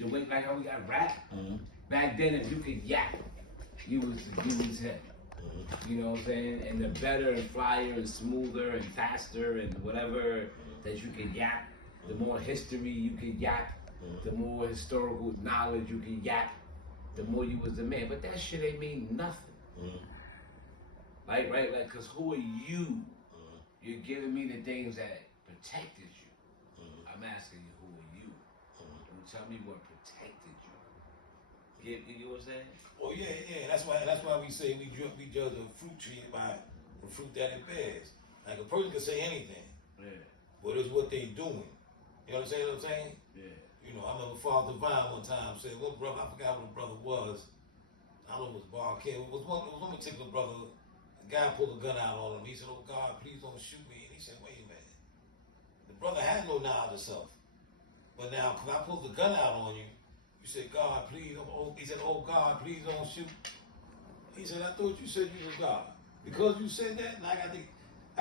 the way like how we got rap. Back then, if you could yap, you was hip. You know what I'm saying? And the better and flyer and smoother and faster and whatever that you can yap, the more history you can yap, the more historical knowledge you can yap, the more you was the man. But that shit ain't mean nothing. Like, right? Like, cause who are you? You're giving me the things that protected you. I'm asking you, who are you? Tell me what protected you. You know what I'm saying? Oh yeah. That's why we say we judge a fruit tree by the fruit that it bears. Like a person can say anything, but it's what they doing. You understand what I'm saying? Yeah. You know, I remember Father Divine one time said, "What brother? I forgot what the brother was. I don't know if it was Bar King. It was one particular brother. The guy pulled a gun out on him. He said, "Oh God, please don't shoot me." And he said, "Wait a minute. The brother had no knowledge of self, but now because I pulled the gun out on you, you said, God, please." He said, "Oh God, please don't shoot." He said, "I thought you said you was God. Because you said that, and I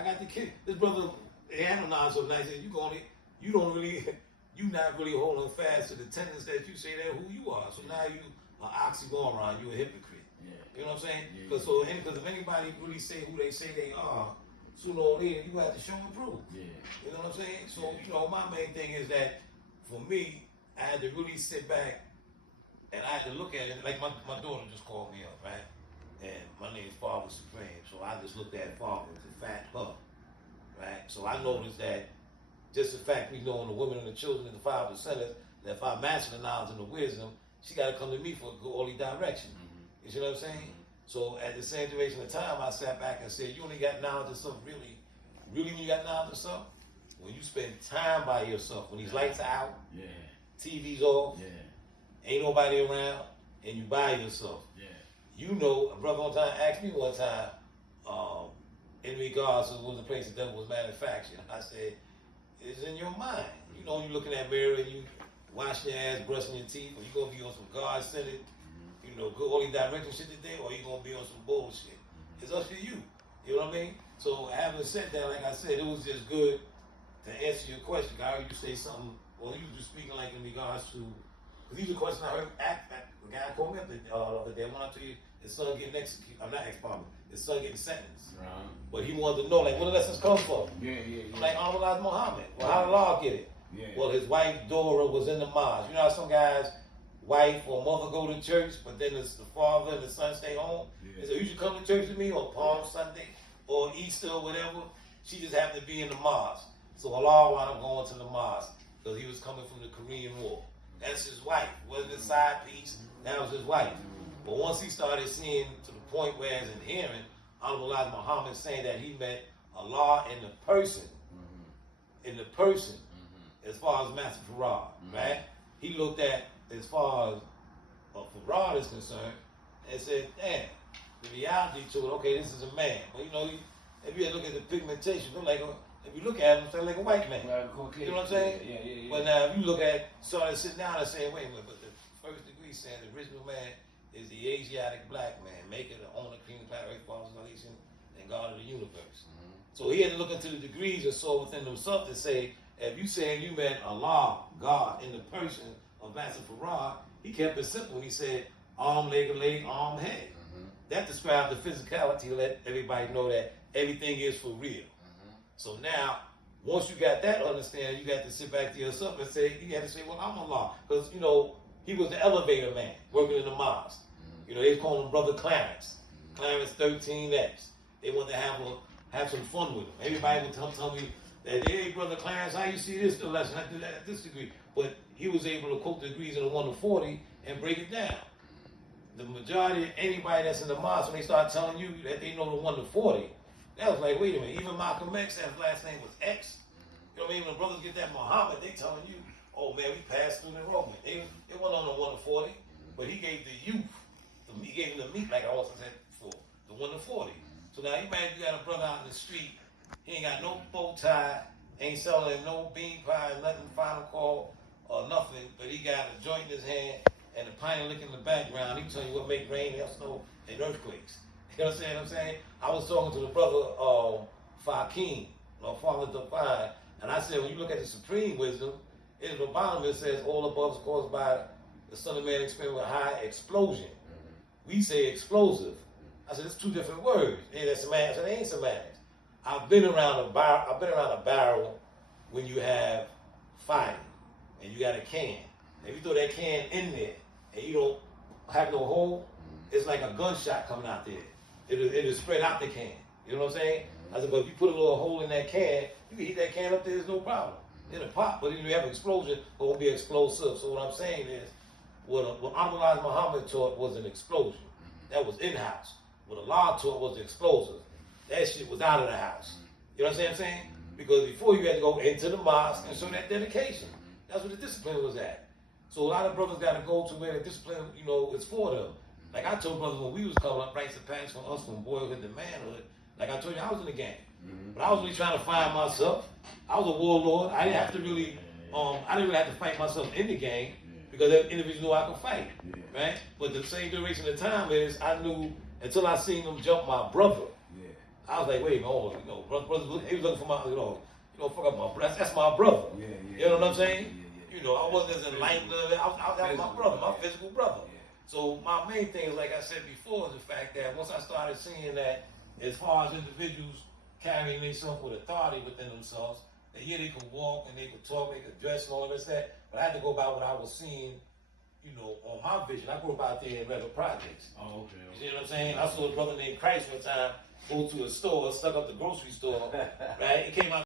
got the kid." This brother analyzed so nice that you not really holding fast to the tenets that you say that who you are. So now you an oxymoron, you a hypocrite. Yeah. You know what I'm saying? Yeah. Because if anybody really say who they say they are, sooner or later you have to show and prove. Yeah. You know what I'm saying? So you know, my main thing is that for me, I had to really sit back and I had to look at it. Like my daughter just called me up, right? And my name is Father Supreme, so I just looked at Father as a fat her, right? So I noticed that just the fact we know the women and the children and the 5 descendants, that if I master the knowledge and the wisdom, she got to come to me for a good early direction. You see what I'm saying? So at the same duration of time, I sat back and said, you only got knowledge of stuff really when you got knowledge of stuff? When you spend time by yourself, when these lights are out, TV's off, ain't nobody around, and you by yourself. You know, a brother one time asked me one time, in regards to what was the place the devil was manufactured. I said, it's in your mind. You know, you looking at mirror and you washing your ass, brushing your teeth, or you gonna be on some God-centered, you know, good holy direction shit today, or you gonna be on some bullshit. It's up to you. You know what I mean? So having said that, like I said, it was just good to answer your question. I heard you say something, well, you were just speaking like in regards to, because these are questions I heard, the guy called me up the other day, when I told you his son getting executed, I'm not executed, his son getting sentenced. Right. But he wanted to know, like, where the lessons come from. I'm like, Ahmad Muhammad. Well, how did Allah get it? Well, his wife, Dora, was in the mosque. You know how some guys' wife or mother go to church, but then it's the father and the son stay home? They say, you should come to church with me on Palm Sunday or Easter or whatever. She just happened to be in the mosque. So Allah wound up going to the mosque because he was coming from the Korean War. That's his wife. Wasn't his side piece. That was his wife. But once he started seeing to the point where, as in hearing, Honorable Elijah Muhammad saying that he met Allah in the person, as far as Master Farad, right? He looked at, as far as Farad is concerned, and said, damn, the reality to it, okay, this is a man. But you know, if you look at the pigmentation, look like if you look at him, it's like a white man. You know what I'm saying? Yeah. But now if you look at, started sitting down and saying, wait a minute, but the first degree saying the original man is the Asiatic black man, maker, the owner, king, planet, earth, father, nation, and God of the universe. So he had to look into the degrees and saw within himself to say, if you saying you met Allah, God, in the person of Master Farad, he kept it simple. He said, arm, leg, arm, head. That describes the physicality to let everybody know that everything is for real. So now, once you got that understanding, you got to sit back to yourself and say, you got to say, well, I'm Allah. Because, you know, he was the elevator man working in the mosque. You know, they call him Brother Clarence. Clarence 13X. They wanted to have some fun with him. Everybody would tell me that, hey, Brother Clarence, how you see this lesson? I do that at this degree. But he was able to quote the degrees in the 1 to 40 and break it down. The majority of anybody that's in the mosque, when they start telling you that they know the 1 to 40, that was like, wait a minute, even Malcolm X, that last name was X. You know what I mean? When the brothers get that Muhammad, they telling you, oh man, we passed through the enrollment. They went on the 1 to 40, but he gave the youth, he gave them the meat, like I also said before, the 1 to 40. So now imagine you got a brother out in the street, he ain't got no bow tie, ain't selling no bean pie, nothing, final call, or nothing, but he got a joint in his hand and a pine lick in the background. He tell you what make rain, hail, snow, and earthquakes. You know what I'm saying? I was talking to the brother Fakim, or Father Divine, and I said, when you look at the supreme wisdom, in the bottom it says all above is caused by the Son of Man experienced with high explosion. We say explosive. I said, it's two different words. Yeah, that's semantics. I said, it ain't semantics. I've been around a barrel when you have fire and you got a can. If you throw that can in there and you don't have no hole, it's like a gunshot coming out there. It'll spread out the can. You know what I'm saying? I said, but if you put a little hole in that can, you can heat that can up there, there's no problem. It'll pop, but if you have an explosion, it won't be explosive. So what I'm saying is, what Ahmad Muhammad taught was an explosion. That was in-house. What Allah taught was explosive. That shit was out of the house. You know what I'm saying? Because before you had to go into the mosque and show that dedication. That's what the discipline was at. So a lot of brothers got to go to where the discipline, you know, is for them. Like I told brothers when we was coming up, rites of passage from us from boyhood to manhood. Like I told you, I was in the game, but I was really trying to find myself. I was a warlord. I didn't have to really, I didn't really have to fight myself in the game because individuals knew I could fight, right? But the same duration of time is I knew until I seen them jump my brother. I was like, wait, hold on, you know, brothers, he was looking for my, you know, fuck up my brother. That's my brother. You know what I'm saying? You know, I wasn't as enlightened. I was my brother, my physical brother. So my main thing is, like I said before, is the fact that once I started seeing that, as far as individuals carrying themselves with authority within themselves, that yeah, they could walk and they could talk, they could dress and all of this, that, but I had to go by what I was seeing, you know, on my vision. I grew up out there in regular projects. Oh, okay. You see what I'm saying? I saw a brother named Christ one time go to a store, stuck up the grocery store, right? It came out